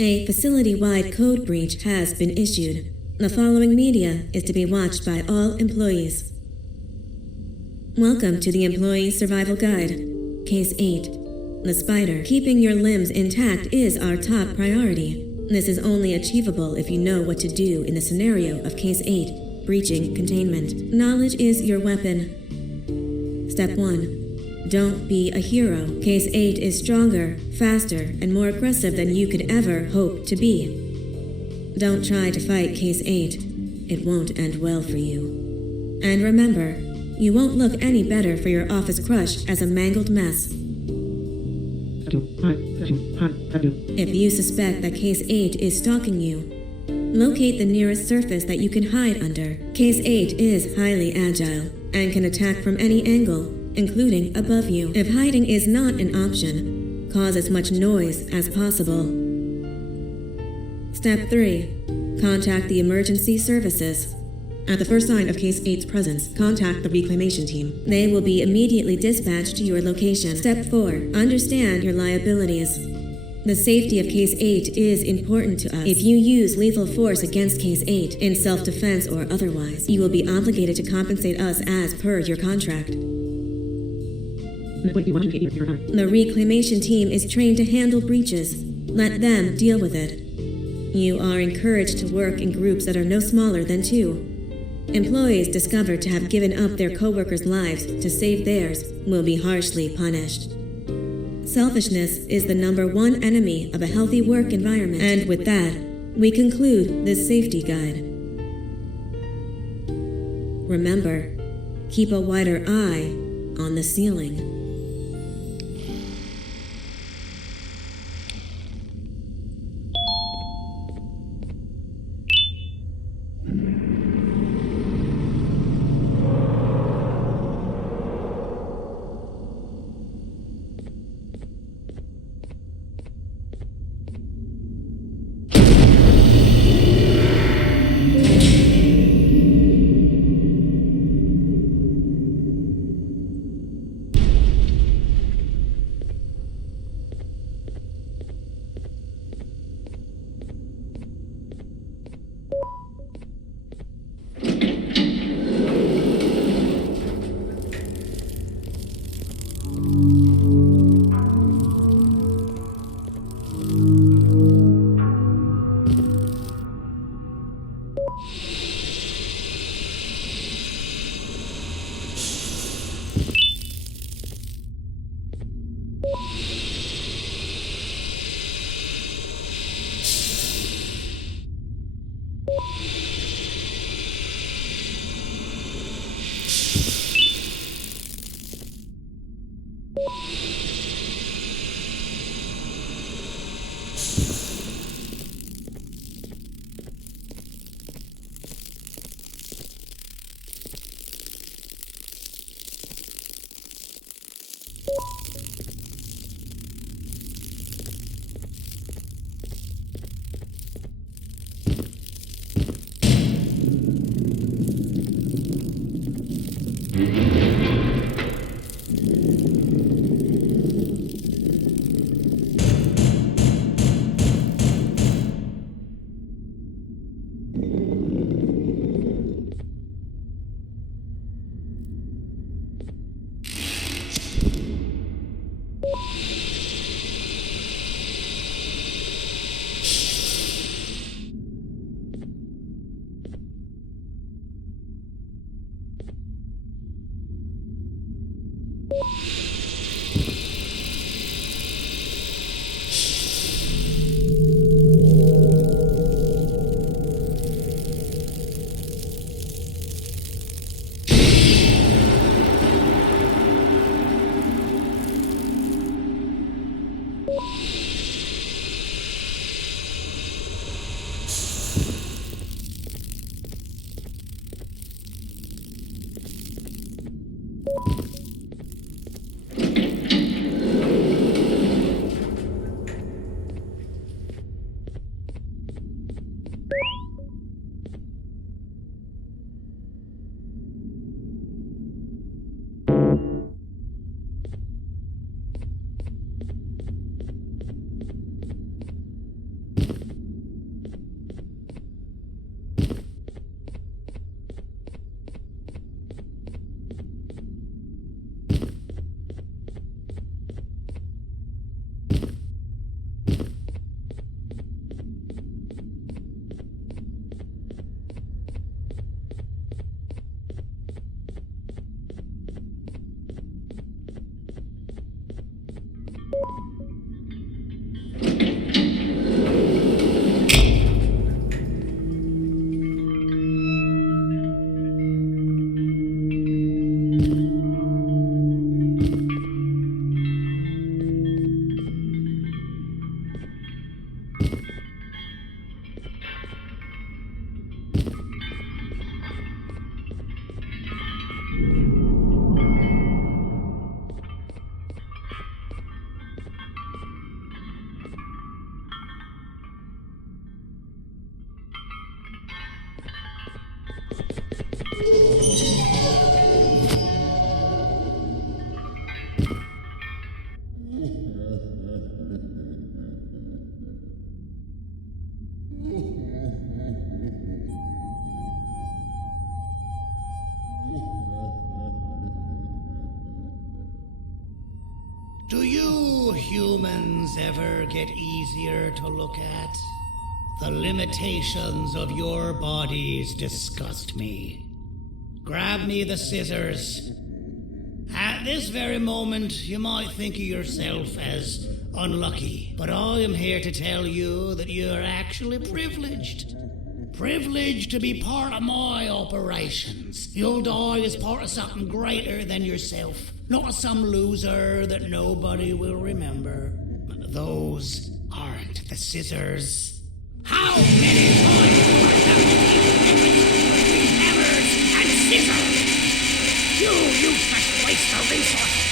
A facility-wide code breach has been issued. The following media is to be watched by all employees. Welcome to the Employee Survival Guide. Case 8. The spider. Keeping your limbs intact is our top priority. This is only achievable if you know what to do in the scenario of Case 8, breaching containment. Knowledge is your weapon. Step 1. Don't be a hero. Case 8 is stronger, faster, and more aggressive than you could ever hope to be. Don't try to fight Case 8. It won't end well for you. And remember, you won't look any better for your office crush as a mangled mess. If you suspect that Case 8 is stalking you, locate the nearest surface that you can hide under. Case 8 is highly agile and can attack from any angle, including above you. If hiding is not an option, cause as much noise as possible. Step 3. Contact the emergency services. At the first sign of Case 8's presence, contact the reclamation team. They will be immediately dispatched to your location. Step 4. Understand your liabilities. The safety of Case 8 is important to us. If you use lethal force against Case 8, in self-defense or otherwise, you will be obligated to compensate us as per your contract. The reclamation team is trained to handle breaches. Let them deal with it. You are encouraged to work in groups that are no smaller than 2. Employees discovered to have given up their co-workers' lives to save theirs will be harshly punished. Selfishness is the #1 enemy of a healthy work environment. And with that, we conclude this safety guide. Remember, keep a wider eye on the ceiling. Do you humans ever get easier to look at? The limitations of your bodies disgust me. Grab me the scissors. At this very moment, you might think of yourself as unlucky, but I am here to tell you that you are actually privileged. Privileged to be part of my operations. You'll die as part of something greater than yourself, not some loser that nobody will remember. Those aren't the scissors. How many times do I have to keep the difference between hammers and scissors? You useless waste of resources.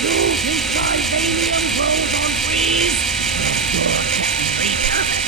You think titanium grows on trees? You're getting repurposed.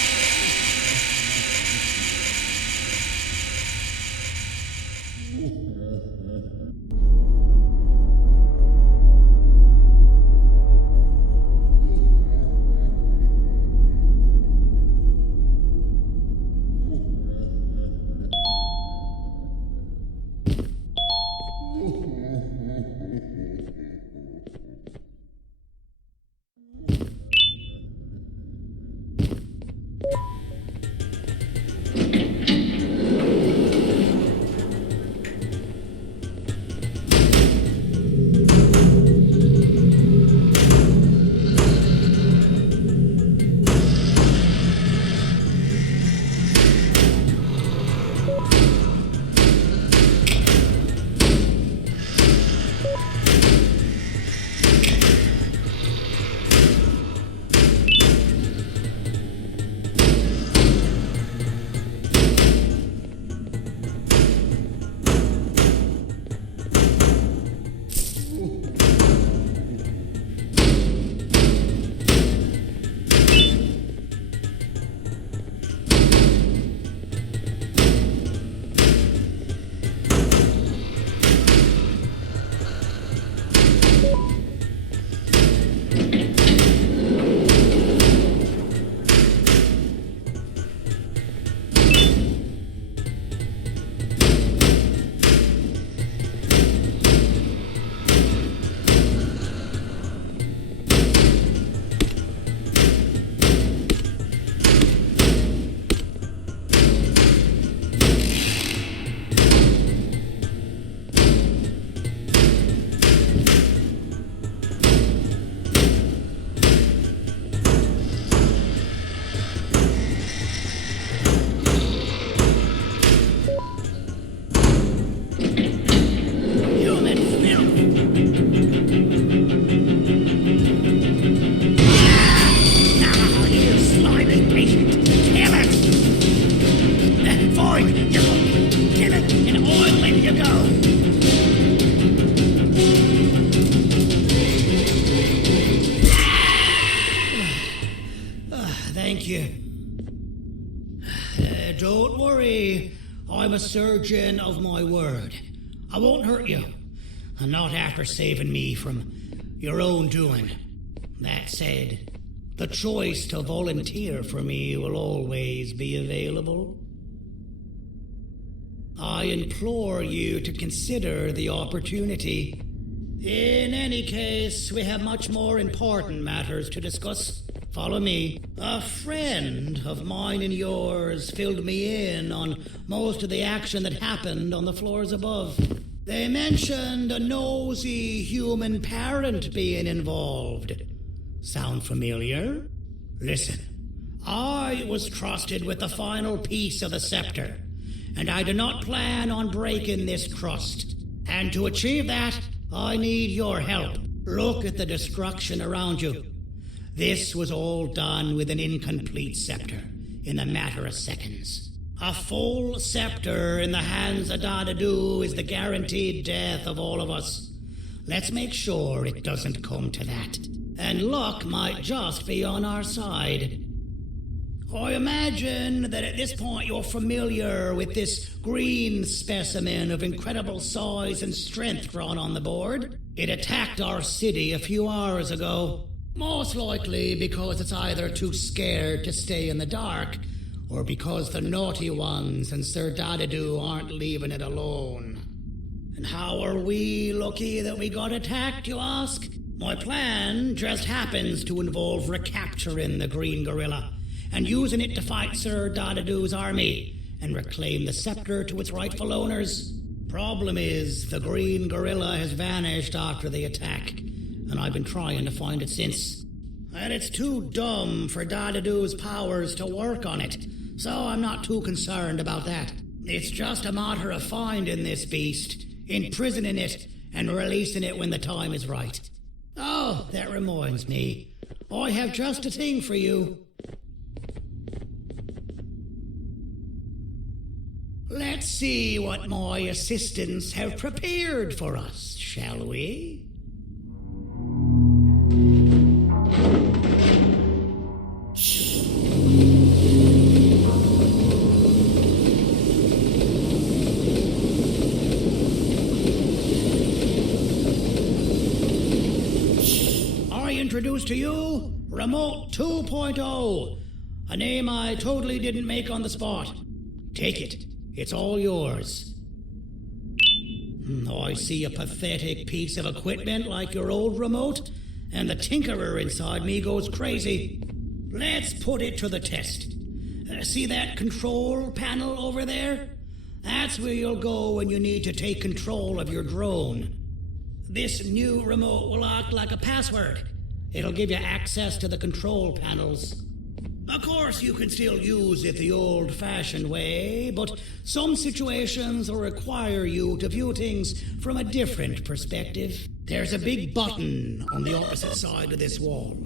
I'm a surgeon of my word. I won't hurt you, and not after saving me from your own doing. That said, the choice to volunteer for me will always be available. I implore you to consider the opportunity. In any case, we have much more important matters to discuss. Follow me. A friend of mine and yours filled me in on most of the action that happened on the floors above. They mentioned a nosy human parent being involved. Sound familiar? Listen, I was trusted with the final piece of the scepter, and I do not plan on breaking this trust. And to achieve that, I need your help. Look at the destruction around you. This was all done with an incomplete scepter in a matter of seconds. A full scepter in the hands of Dadadu is the guaranteed death of all of us. Let's make sure it doesn't come to that. And luck might just be on our side. I imagine that at this point you're familiar with this green specimen of incredible size and strength drawn on the board. It attacked our city a few hours ago. Most likely because it's either too scared to stay in the dark, or because the naughty ones and Sir Dadadu aren't leaving it alone. And how are we lucky that we got attacked, you ask? My plan just happens to involve recapturing the green gorilla and using it to fight Sir Dadadu's army and reclaim the scepter to its rightful owners. Problem is, the green gorilla has vanished after the attack, and I've been trying to find it since. And it's too dumb for Dadadu's powers to work on it, so I'm not too concerned about that. It's just a matter of finding this beast, imprisoning it, and releasing it when the time is right. Oh, that reminds me. I have just a thing for you. Let's see what my assistants have prepared for us, shall we? I introduce to you Remote 2.0, a name I totally didn't make on the spot. Take it. It's all yours. I see a pathetic piece of equipment like your old remote, and the tinkerer inside me goes crazy. Let's put it to the test. See that control panel over there? That's where you'll go when you need to take control of your drone. This new remote will act like a password. It'll give you access to the control panels. Of course, you can still use it the old-fashioned way, but some situations will require you to view things from a different perspective. There's a big button on the opposite side of this wall.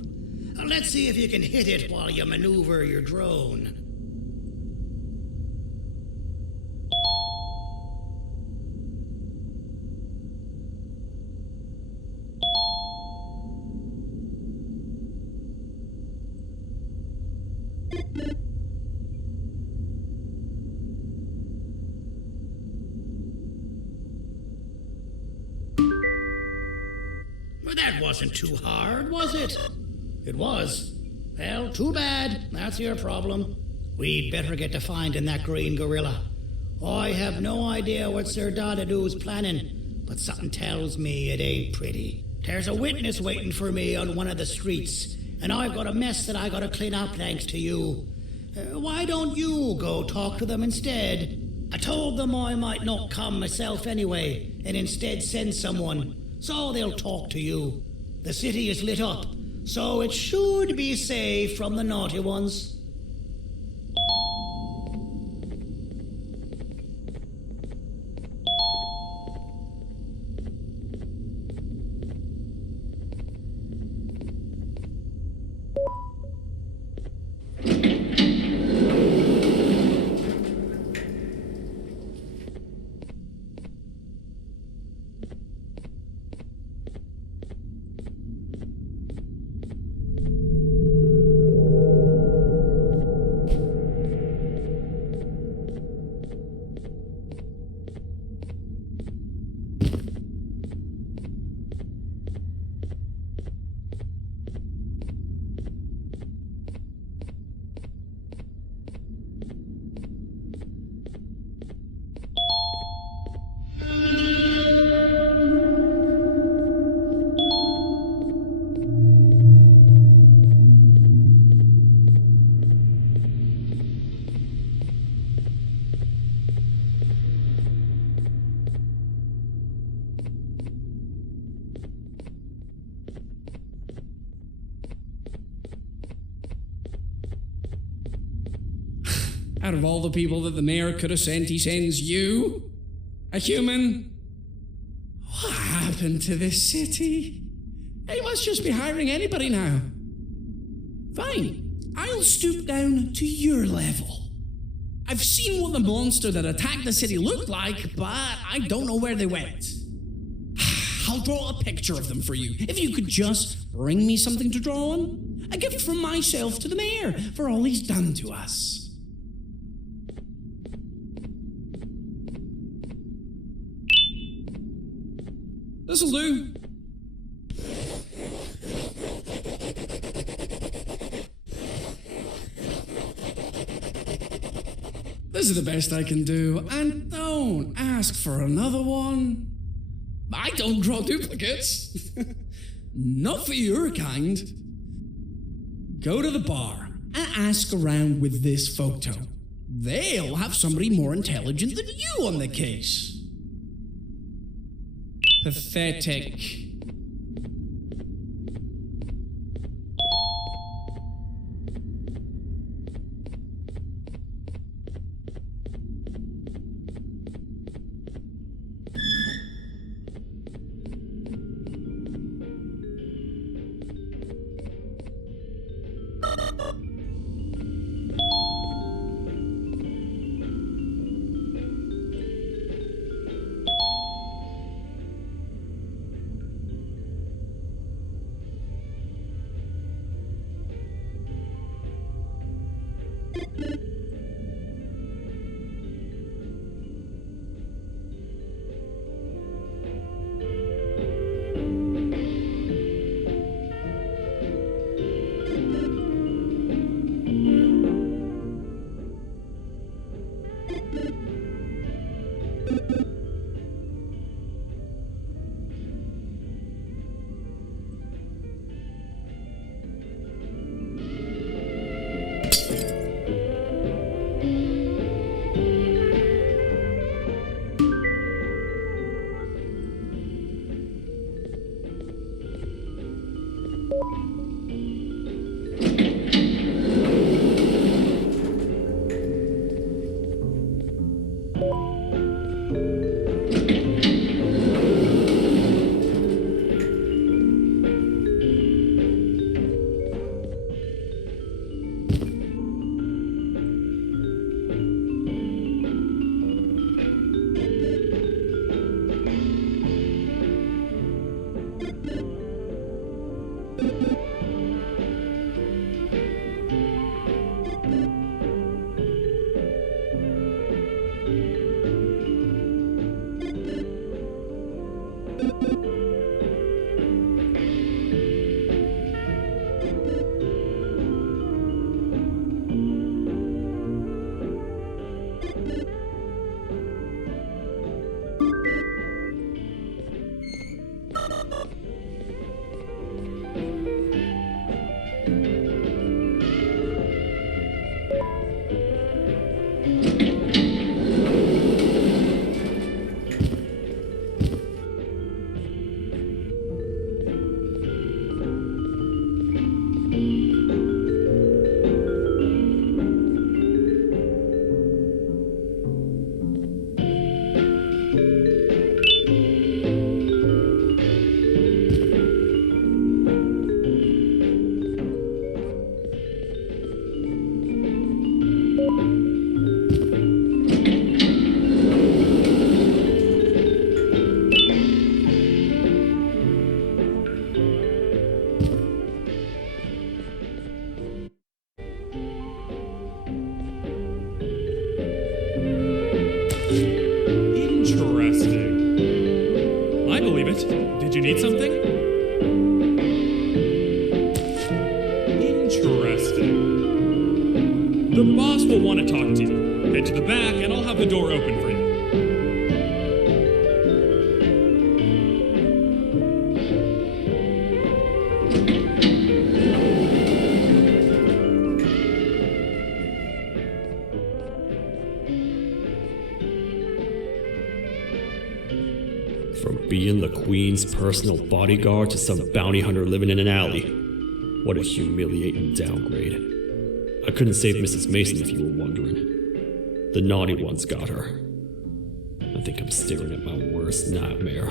Let's see if you can hit it while you maneuver your drone. Well, that wasn't too hard, was it? It was. Well, too bad. That's your problem. We'd better get to finding that green gorilla. I have no idea what Sir Dadadu's planning, but something tells me it ain't pretty. There's a witness waiting for me on one of the streets, and I've got a mess that I gotta clean up thanks to you. Why don't you go talk to them instead? I told them I might not come myself anyway, and instead send someone, so they'll talk to you. The city is lit up, so it should be safe from the naughty ones. Out of all the people that the mayor could have sent, he sends you? A human? What happened to this city? He must just be hiring anybody now. Fine, I'll stoop down to your level. I've seen what the monster that attacked the city looked like, but I don't know where they went. I'll draw a picture of them for you, if you could just bring me something to draw on. A gift from myself to the mayor for all he's done to us. This'll do. This is the best I can do, and don't ask for another one. I don't draw duplicates. Not for your kind. Go to the bar and ask around with this photo. They'll have somebody more intelligent than you on the case. Pathetic. Did you need something? Interesting. The boss will want to talk to you. Head to the back and I'll have the door open for you. From being the Queen's personal bodyguard to some bounty hunter living in an alley. What a humiliating downgrade. I couldn't save Mrs. Mason if you were wondering. The naughty ones got her. I think I'm staring at my worst nightmare.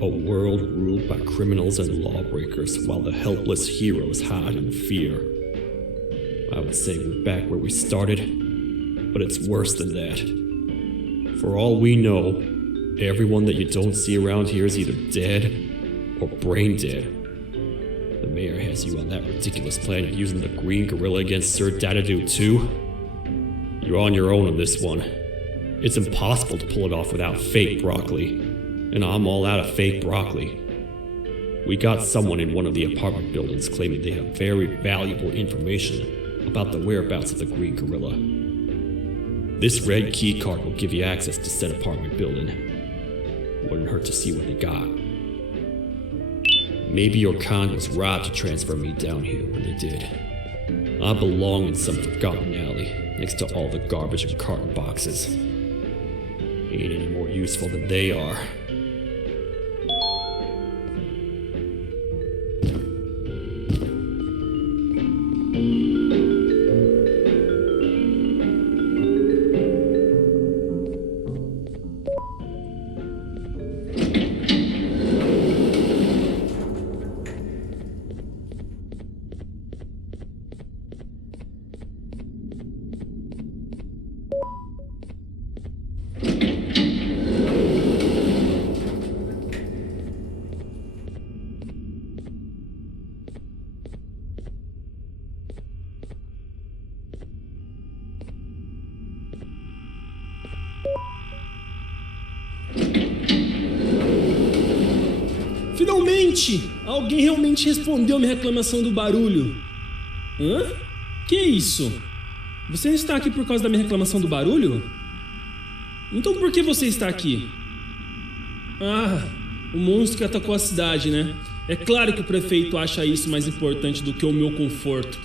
A world ruled by criminals and lawbreakers while the helpless heroes hide in fear. I would say we're back where we started, but it's worse than that. For all we know, everyone that you don't see around here is either dead or brain dead. The mayor has you on that ridiculous planet using the green gorilla against Sir Dadadoo too. You're on your own on this one. It's impossible to pull it off without fake broccoli, and I'm all out of fake broccoli. We got someone in one of the apartment buildings claiming they have very valuable information about the whereabouts of the green gorilla. This red key card will give you access to said apartment building. Wouldn't hurt to see what they got. Maybe your con was right to transfer me down here when they did. I belong in some forgotten alley next to all the garbage and carton boxes. Ain't any more useful than they are. Finalmente! Alguém realmente respondeu minha reclamação do barulho. Hã? Que isso? Você está aqui por causa da minha reclamação do barulho? Então por que você está aqui? Ah, o monstro que atacou a cidade, né? É claro que o prefeito acha isso mais importante do que o meu conforto.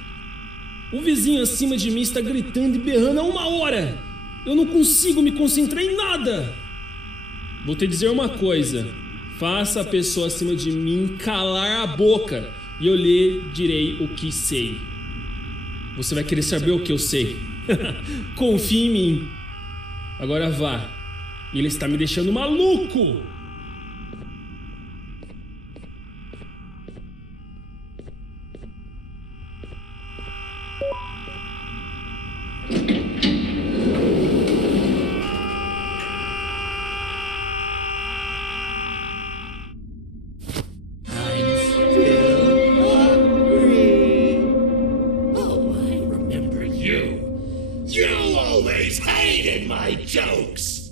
O vizinho acima de mim está gritando e berrando há 1 hora. Eu não consigo me concentrar em nada. Vou te dizer uma coisa. Faça a pessoa acima de mim calar a boca e eu lhe direi o que sei. Você vai querer saber o que eu sei. Confie em mim. Agora vá. Ele está me deixando maluco. You always hated my jokes!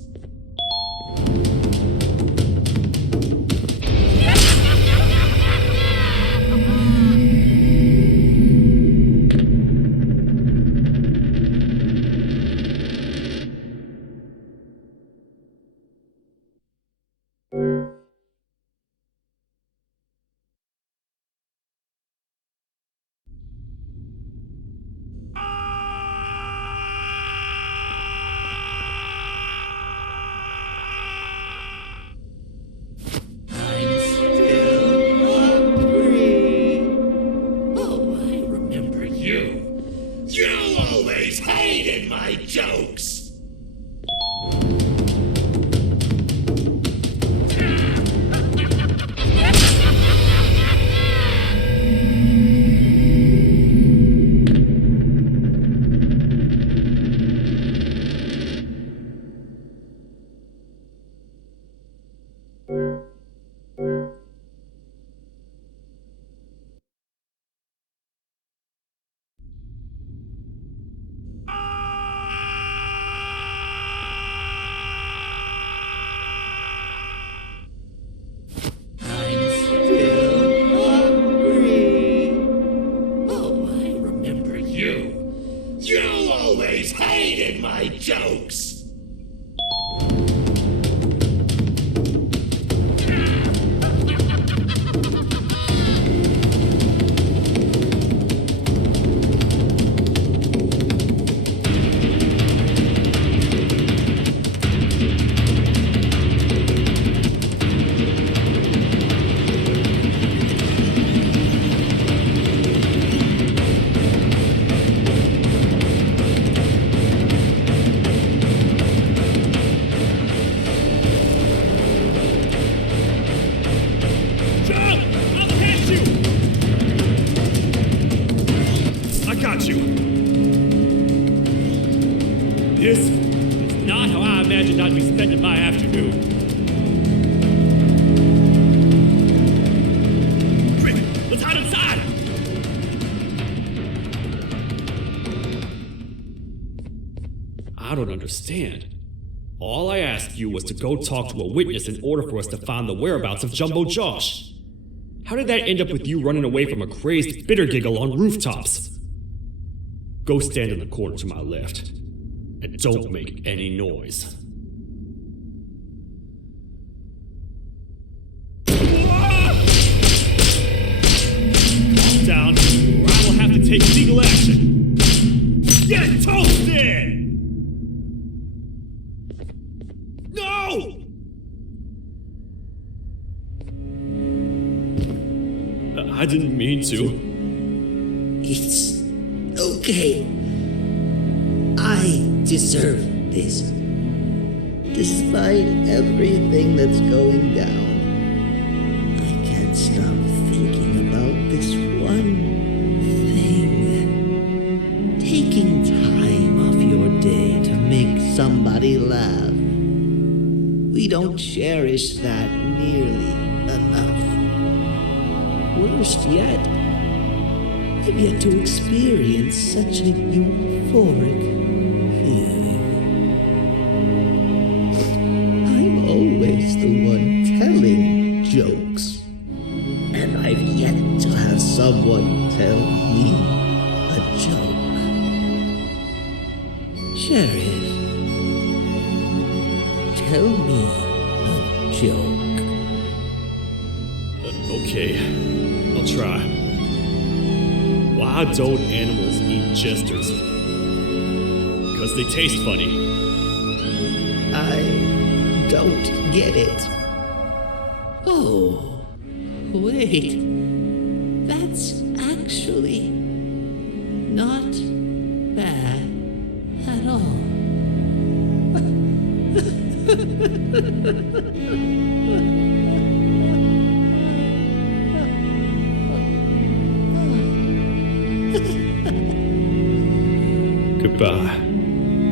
not to be spent in my afternoon. Quick, let's hide inside! I don't understand. All I asked you was to go talk to a witness in order for us to find the whereabouts of Jumbo Josh. How did that end up with you running away from a crazed bitter giggle on rooftops? Go stand in the corner to my left. And don't make any noise. Calm down, or I will have to take legal action. Get toasted! No! I didn't mean to. It's okay. I deserve this. Despite everything that's going down, I can't stop thinking about this one thing. Taking time off your day to make somebody laugh. We don't cherish that nearly enough. Worst yet, I've yet to experience such a euphoric feeling. I'm always the one telling jokes, and I've yet to have someone tell me a joke. Sheriff, tell me a joke. Okay, I'll try. Why don't animals eat jesters? Because they taste funny. I don't get it. Oh, wait. That's actually not bad at all. Goodbye,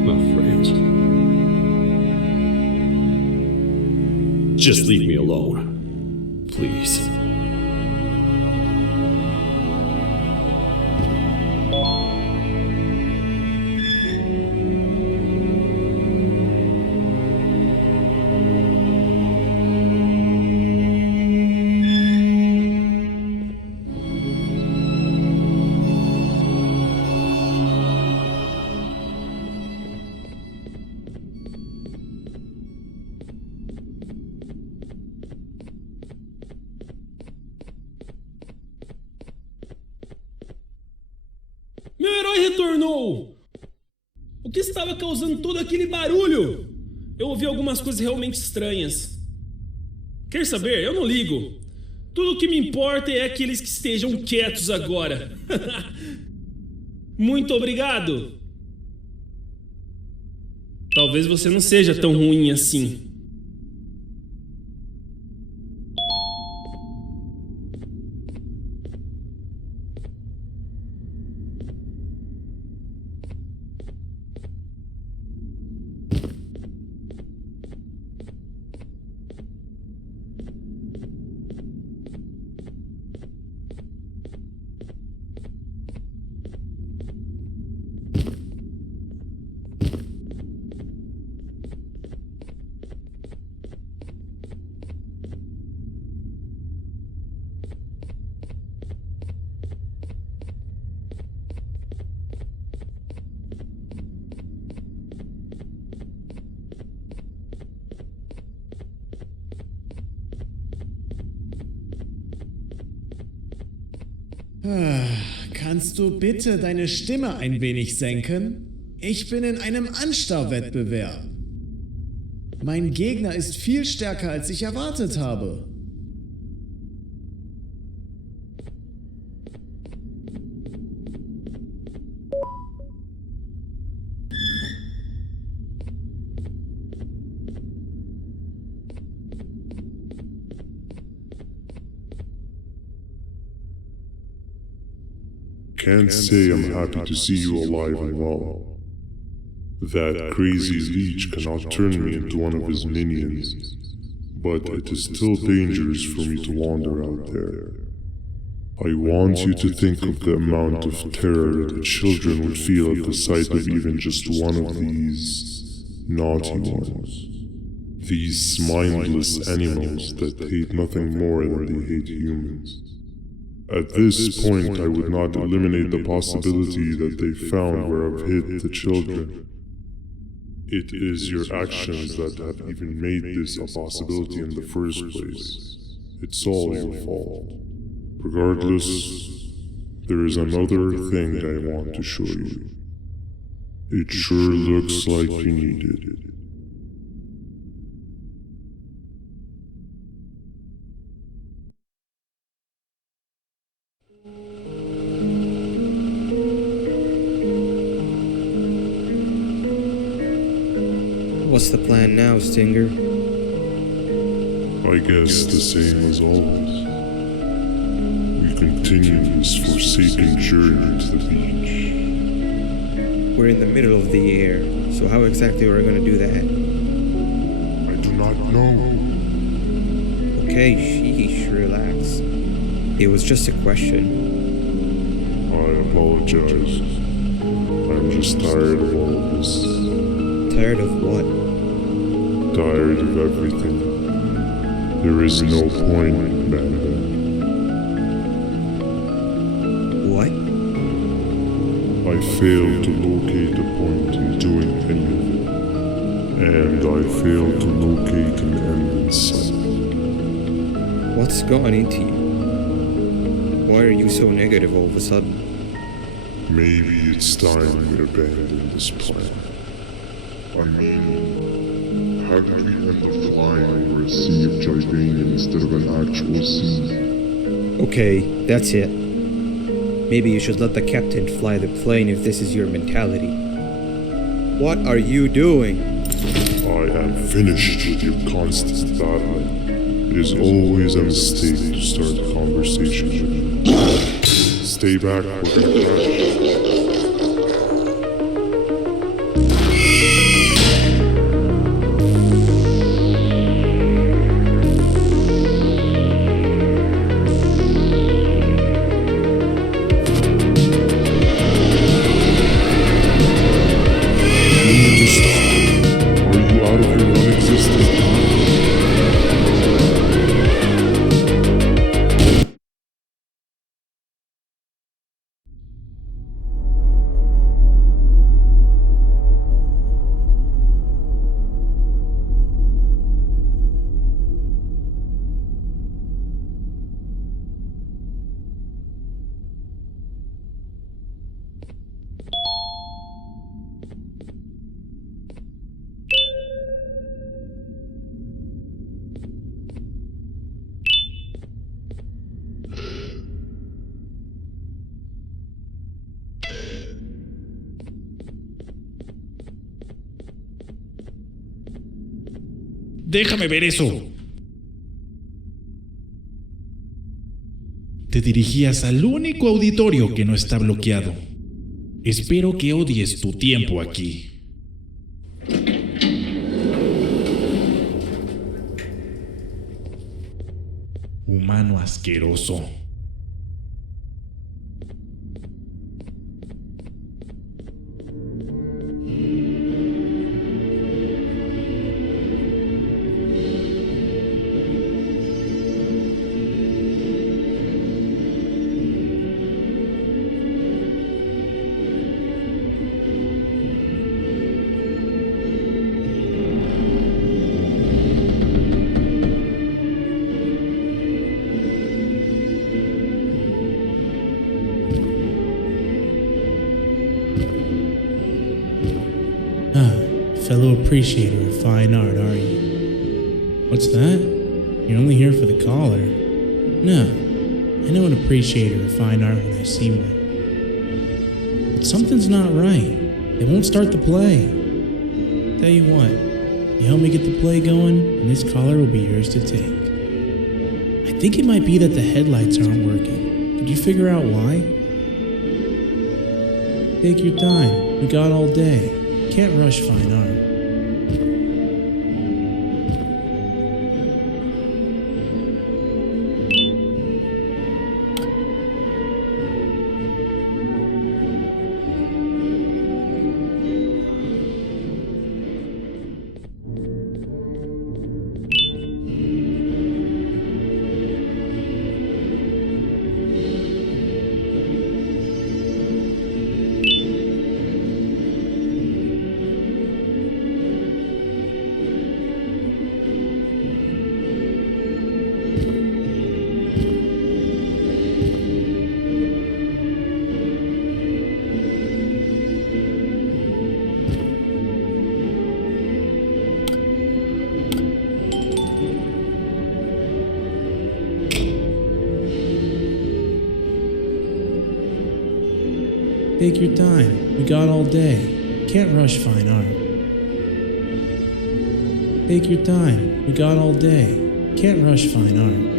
my friend. Just leave me alone, please. Meu herói retornou! O que estava causando todo aquele barulho? Eu ouvi algumas coisas realmente estranhas. Quer saber? Eu não ligo. Tudo o que me importa é que eles que estejam quietos agora. Muito obrigado! Talvez você não seja tão ruim assim. Kannst du bitte deine Stimme ein wenig senken? Ich bin in einem Anstarrwettbewerb. Mein Gegner ist viel stärker, als ich erwartet habe. Can't say I'm happy to see you alive and well. That crazy leech cannot turn me into one of his minions, but it is still dangerous for me to wander out there. I want you to think of the amount of terror that children would feel at the sight of even just one of these naughty ones. These mindless animals that hate nothing more than they hate humans. At this point, I would not eliminate the possibility that they found where I've hid the children. It is your actions that have even made this a possibility in the first place. It's all your fault. Regardless, there is another thing I want to show you. It sure looks like you need it. What's the plan now, Stinger? I guess the same as always. We continue this forsaken journey to the beach. We're in the middle of the air, so how exactly are we going to do that? I do not know. Okay, sheesh, relax. It was just a question. I apologize. I'm just tired of all of this. Tired of what? Tired of everything. There is no point, Banban. What? I failed to locate a point in doing any of it. And I failed to locate an end in sight. What's going into you? Why are you so negative all of a sudden? Maybe it's time we abandon this plan. I mean, how did we end up flying over a sea of Jivanium instead of an actual sea? Okay, that's it. Maybe you should let the captain fly the plane if this is your mentality. What are you doing? I am finished with your constant battling. It is always a mistake to start a conversation with you. Stay back, we're gonna crash. Déjame ver eso. Te dirigías al único auditorio que no está bloqueado. Espero que odies tu tiempo aquí. Humano asqueroso. Fellow appreciator of fine art, are you? What's that? You're only here for the collar. No, I know an appreciator of fine art when I see one. But something's not right. They won't start the play. Tell you what, you help me get the play going, and this collar will be yours to take. I think it might be that the headlights aren't working. Did you figure out why? Take your time. We got all day. Can't rush fine art. Take your time. We got all day. Can't rush fine art. Take your time. We got all day. Can't rush fine art.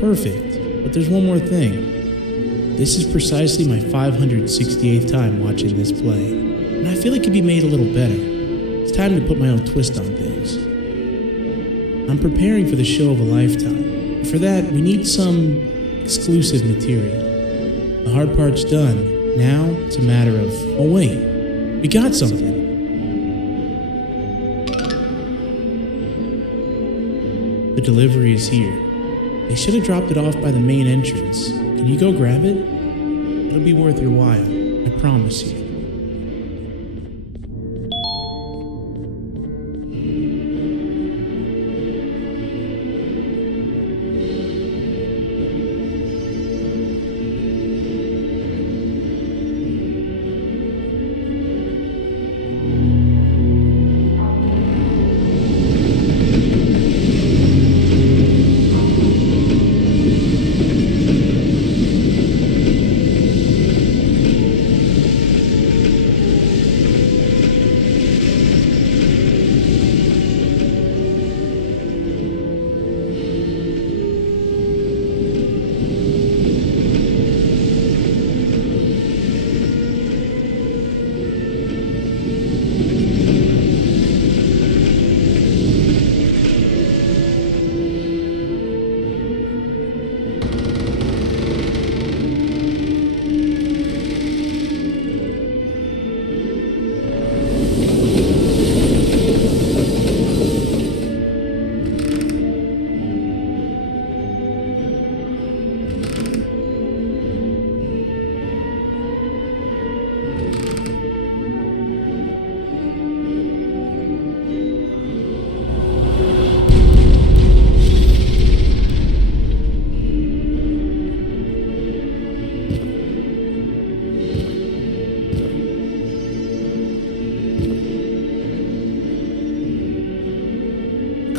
Perfect, but there's one more thing. This is precisely my 568th time watching this play, and I feel it could be made a little better. It's time to put my own twist on things. I'm preparing for the show of a lifetime. For that, we need some exclusive material. The hard part's done. Now, it's a matter of, oh wait, we got something. The delivery is here. They should have dropped it off by the main entrance. Can you go grab it? It'll be worth your while, I promise you.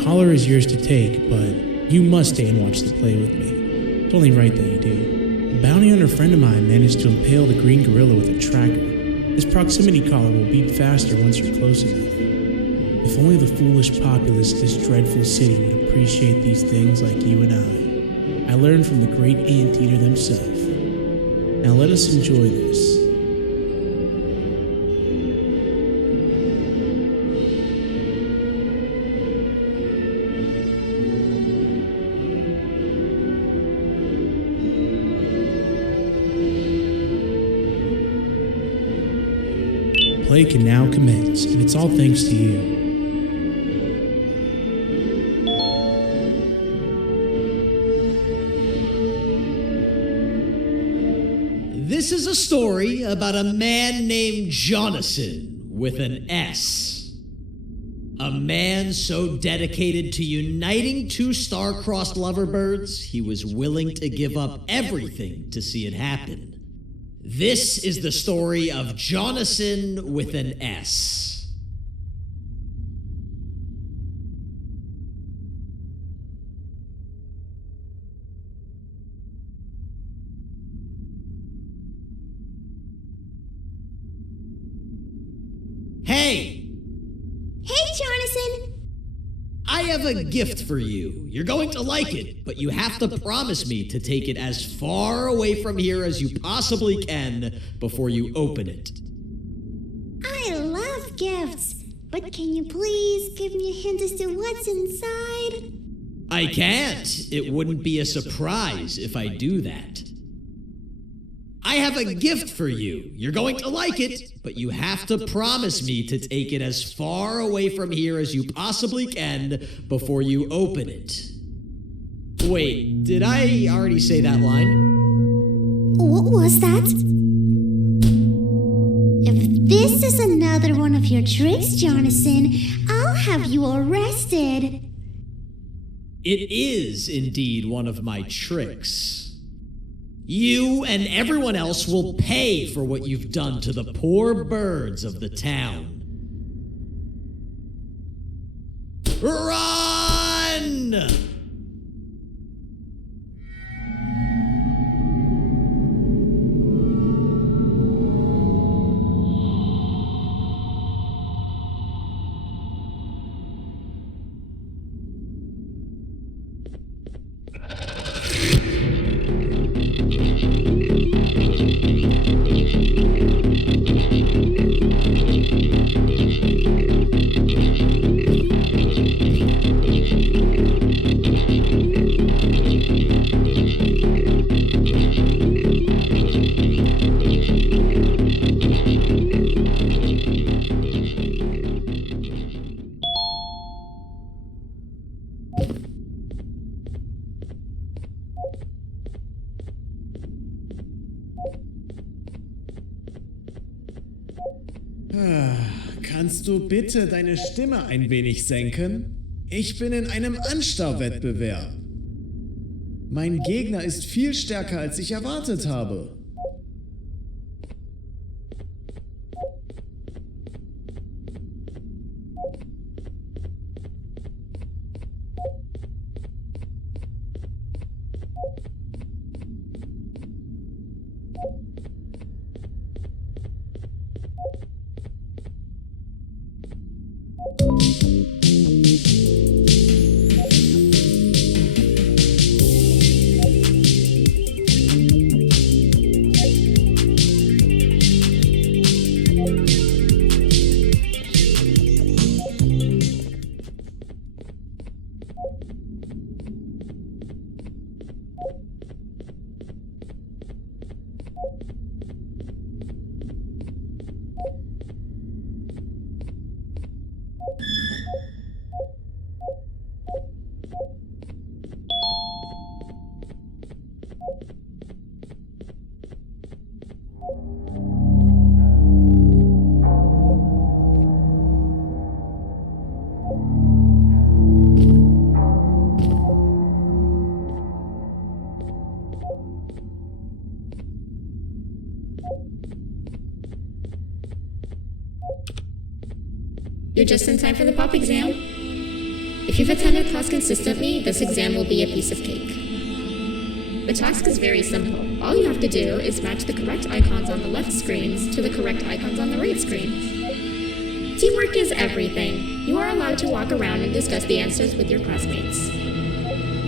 Collar is yours to take, but you must stay and watch the play with me. It's only right that you do. A bounty hunter friend of mine managed to impale the green gorilla with a tracker. This proximity collar will beep faster once you're close enough. If only the foolish populace of this dreadful city would appreciate these things like you and I learned from the great anteater himself. Now let us enjoy this. play can now commence, and it's all thanks to you. This is a story about a man named Jonathan with an S. A man so dedicated to uniting two star-crossed loverbirds, he was willing to give up everything to see it happen. This is the story of Jonathan with an S. Hey! Hey, Jonathan! I have a gift for you. You're going to like it, but you have to promise me to take it as far away from here as you possibly can before you open it. I love gifts, but can you please give me a hint as to what's inside? I can't. It wouldn't be a surprise if I do that. I have a gift for you. You're going to like it, but you have to promise me to take it as far away from here as you possibly can before you open it. Wait, did I already say that line? What was that? If this is another one of your tricks, Jonathan, I'll have you arrested. It is indeed one of my tricks. You and everyone else will pay for what you've done to the poor birds of the town. Run! Kannst du bitte deine Stimme ein wenig senken? Ich bin in einem Anstarrwettbewerb. Mein Gegner ist viel stärker, als ich erwartet habe. You're just in time for the pop exam. If you've attended class consistently, this exam will be a piece of cake. The task is very simple. All you have to do is match the correct icons on the left screens to the correct icons on the right screens. Teamwork is everything. You are allowed to walk around and discuss the answers with your classmates.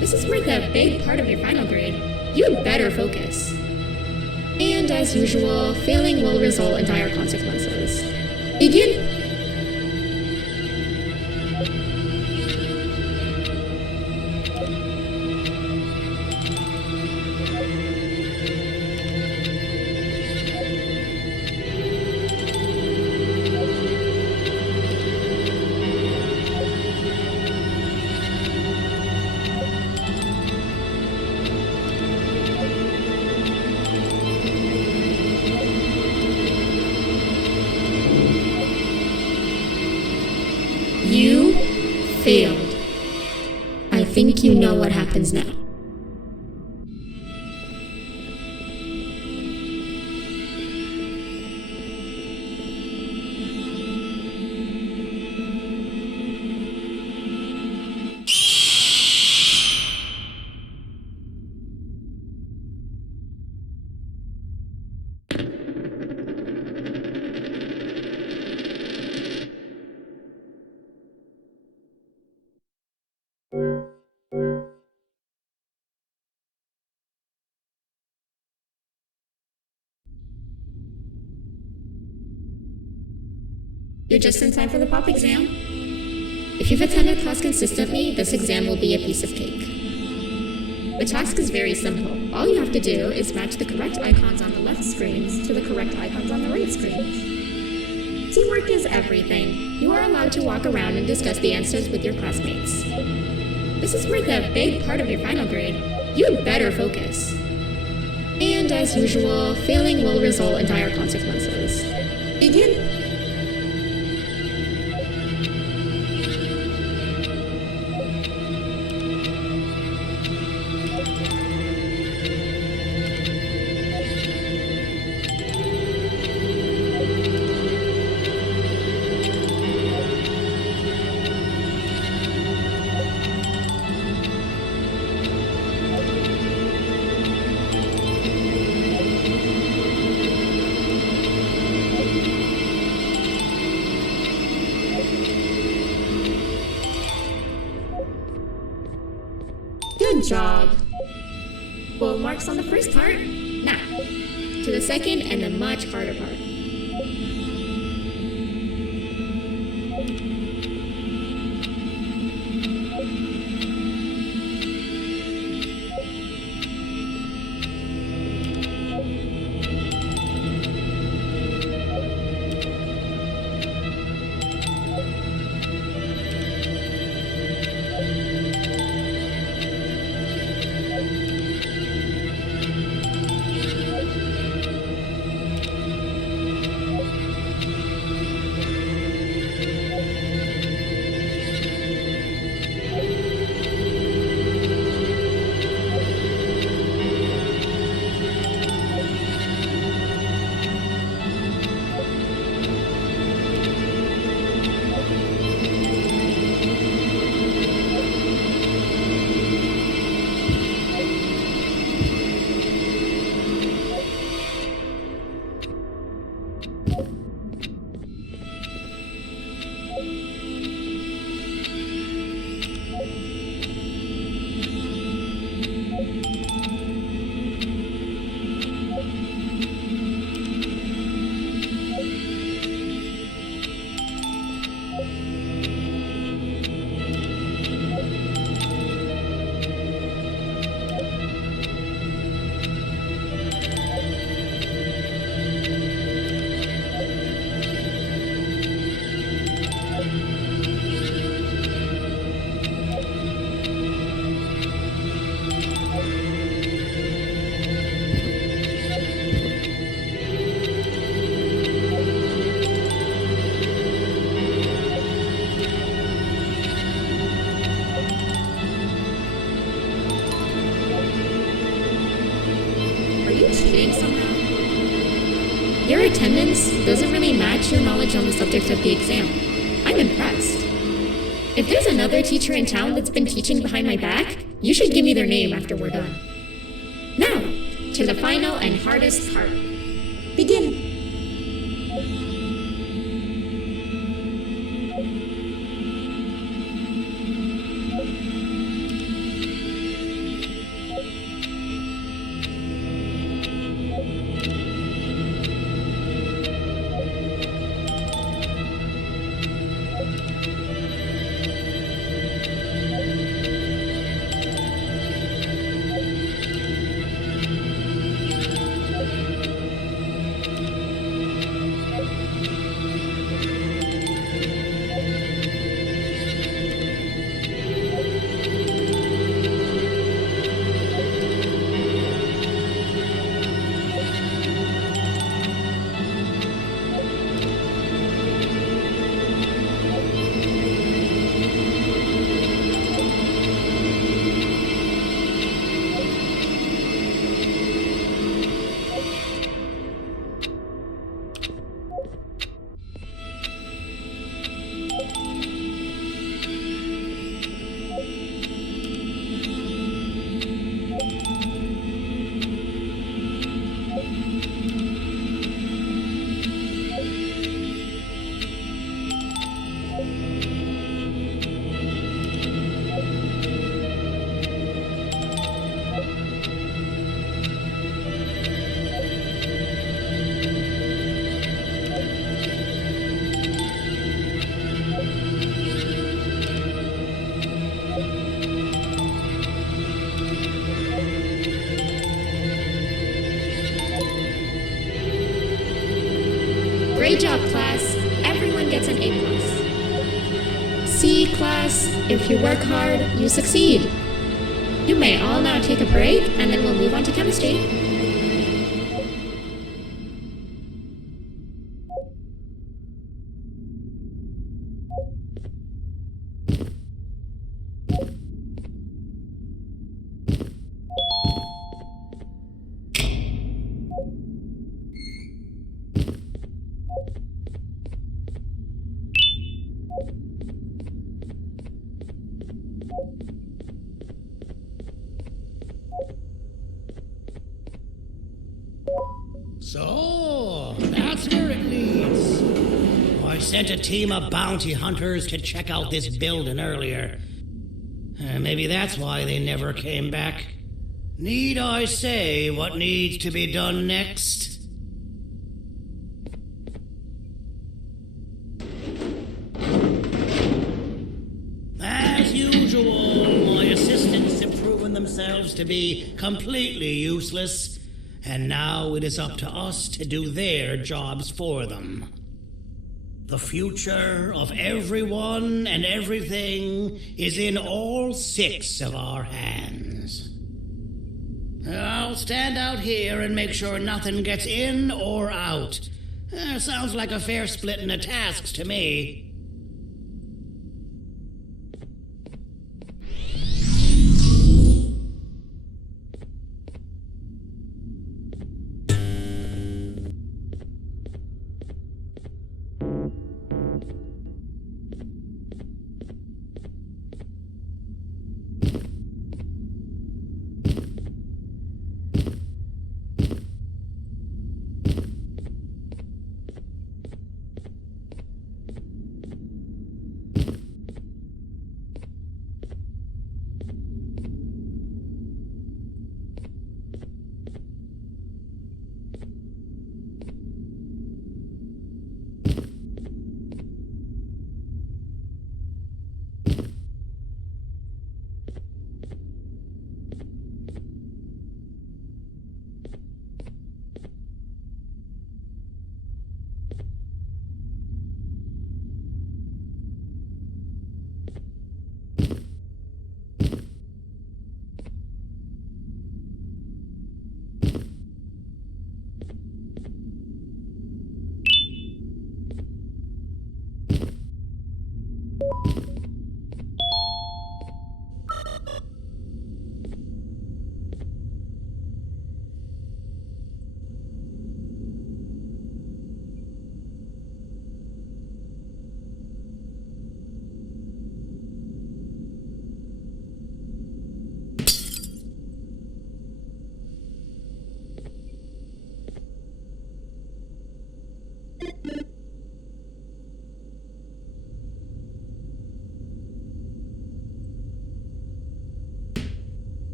This is where the big part of your final grade. You better focus. And as usual, failing will result in dire consequences. Begin. think you know what happens now. You're just in time for the pop exam. If you've attended class consistently, this exam will be a piece of cake. The task is very simple. All you have to do is match the correct icons on the left screens to the correct icons on the right screens. Teamwork is everything. You are allowed to walk around and discuss the answers with your classmates. This is worth a big part of your final grade. You'd better focus. And as usual, failing will result in dire consequences. Begin. Good job. Full marks on the first part. Now, to the second and the much harder part. Your attendance doesn't really match your knowledge on the subject of the exam. I'm impressed. If there's another teacher in town that's been teaching behind my back, you should give me their name after we're done. Now, to the final and hardest part. Begin. Great job, class. Everyone gets an A+. See, class, if you work hard, you succeed. You may all now take a break, and then we'll move on to chemistry. So, that's where it leads. I sent a team of bounty hunters to check out this building earlier. Maybe that's why they never came back. Need I say what needs to be done next? As usual, my assistants have proven themselves to be completely useless. And now it is up to us to do their jobs for them. The future of everyone and everything is in all 6 of our hands. I'll stand out here and make sure nothing gets in or out. Sounds like a fair splitting of tasks to me.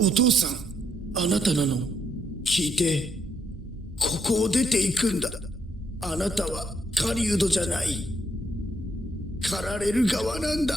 お父さん、あなたなの？聞いて、ここを出ていくんだ。あなたは狩人じゃない。狩られる側なんだ。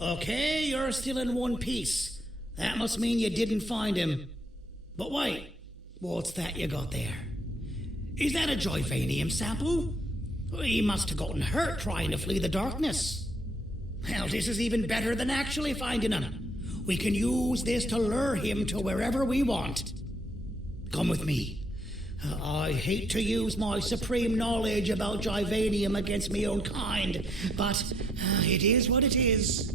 Okay, you're still in one piece. That must mean you didn't find him. But wait, what's that you got there? Is that a Joyvanium sample? He must have gotten hurt trying to flee the darkness. Well, this is even better than actually finding him. We can use this to lure him to wherever we want. Come with me. I hate to use my supreme knowledge about Joyvanium against my own kind, but it is what it is.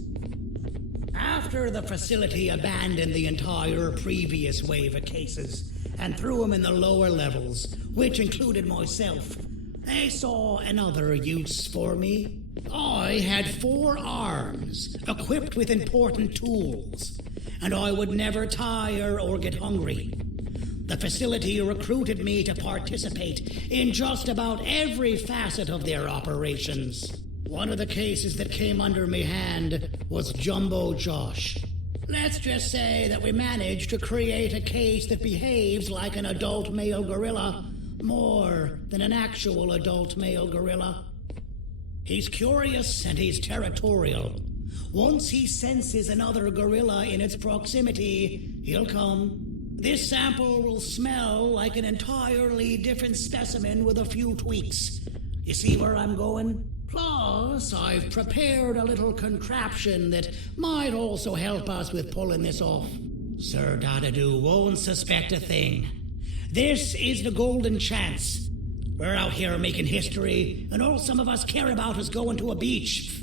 After the facility abandoned the entire previous wave of cases and threw them in the lower levels, which included myself, they saw another use for me. I had 4 arms, equipped with important tools, and I would never tire or get hungry. The facility recruited me to participate in just about every facet of their operations. One of the cases that came under me hand was Jumbo Josh. Let's just say that we managed to create a case that behaves like an adult male gorilla, more than an actual adult male gorilla. He's curious and he's territorial. Once he senses another gorilla in its proximity, he'll come. This sample will smell like an entirely different specimen with a few tweaks. You see where I'm going? Plus, I've prepared a little contraption that might also help us with pulling this off. Sir Dadadoo won't suspect a thing. This is the golden chance. We're out here making history, and all some of us care about is going to a beach.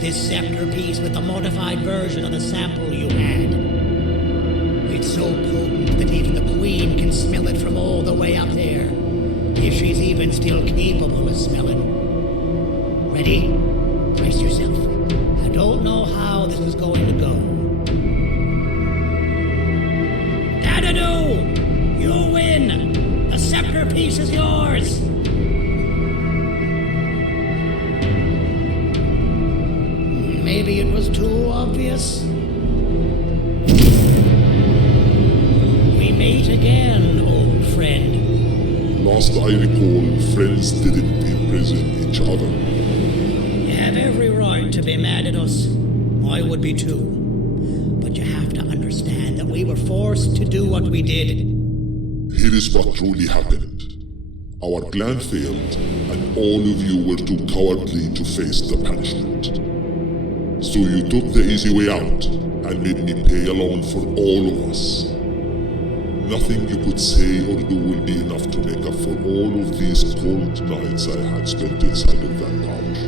This scepter piece with the modified version of the sample you had. It's so potent that even the Queen can smell it from all the way up there, if she's even still capable of smelling. Ready? Brace yourself. I don't know how this is going to go. Dadadoo! You win! The scepter piece is yours! Maybe it was too obvious. We meet again, old friend. Last I recall, friends didn't imprison each other. You have every right to be mad at us. I would be too. But you have to understand that we were forced to do what we did. Here is what truly happened. Our plan failed, and all of you were too cowardly to face the punishment. So you took the easy way out and made me pay alone for all of us. Nothing you could say or do will be enough to make up for all of these cold nights I had spent inside of that pouch.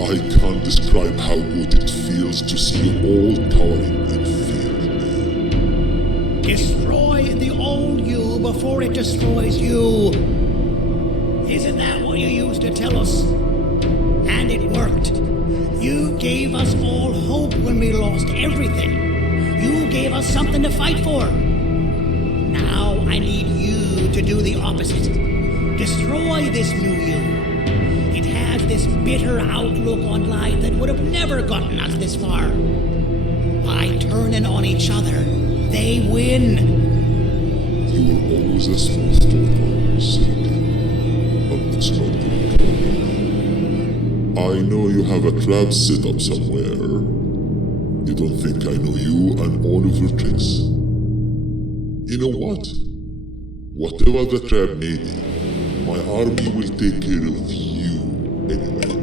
I can't describe how good it feels to see you all cowering in fear. Destroy the old you before it destroys you. Isn't that what you used to tell us? And it worked. You gave us all hope when we lost everything. You gave us something to fight for. Now I need you to do the opposite. Destroy this new you. It has this bitter outlook on life that would have never gotten us this far. By turning on each other, they win. You were always a small story, Cindy. But it's not good. I know you have a trap set up somewhere. You don't think I know you and all of your tricks? You know what? Whatever the trap may be, my army will take care of you anyway.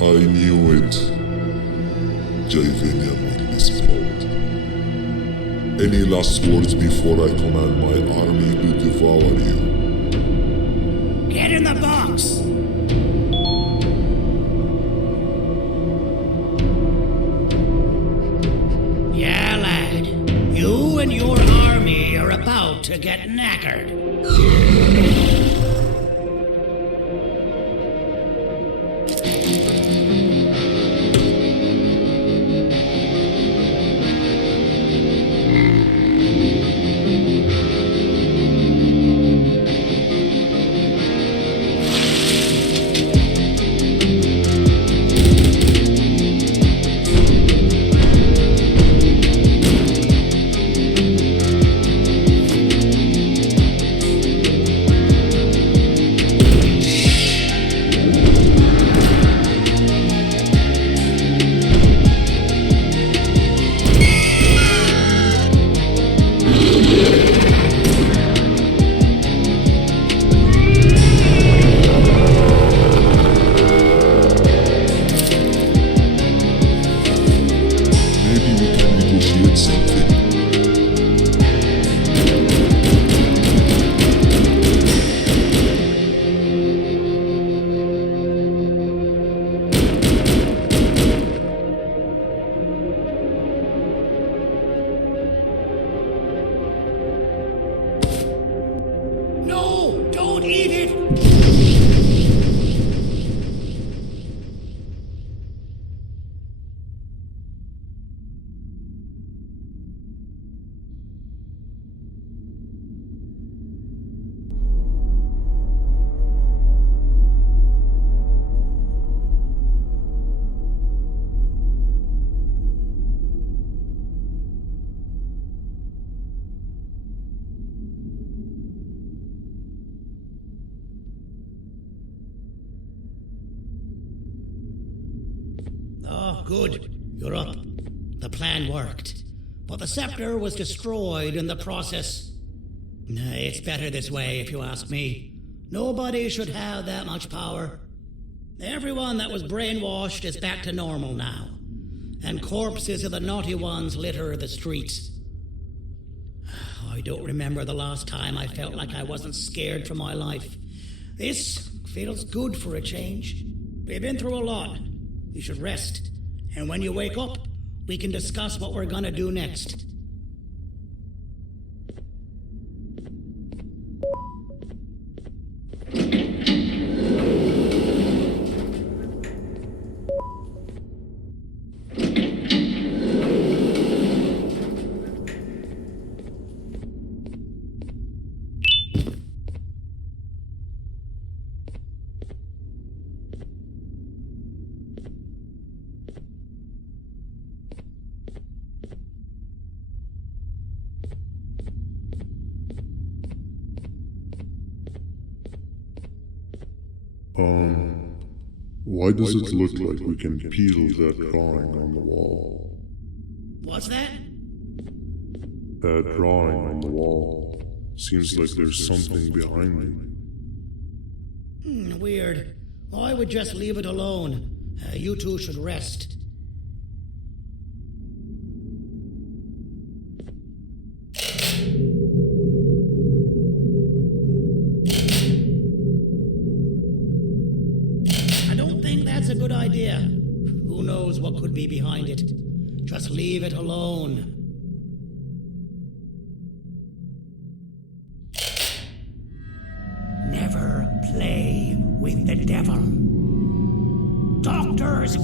I knew it. Joyvanium will be spelled. Any last words before I command my army to devour you? Get in the box! Yeah, lad. You and your army are about to get knackered. Don't eat it! Oh, good. You're up. The plan worked. But the scepter was destroyed in the process. It's better this way, if you ask me. Nobody should have that much power. Everyone that was brainwashed is back to normal now. And corpses of the naughty ones litter the streets. I don't remember the last time I felt like I wasn't scared for my life. This feels good for a change. We've been through a lot. You should rest. And when you wake up, we can discuss what we're gonna do next. Why does it look like we can peel that drawing on the wall? What's that? That drawing on the wall. Seems like there's something behind it. Weird. I would just leave it alone. You two should rest. That's a good idea. Who knows what could be behind it? Just leave it alone. Never play with the devil. Doctors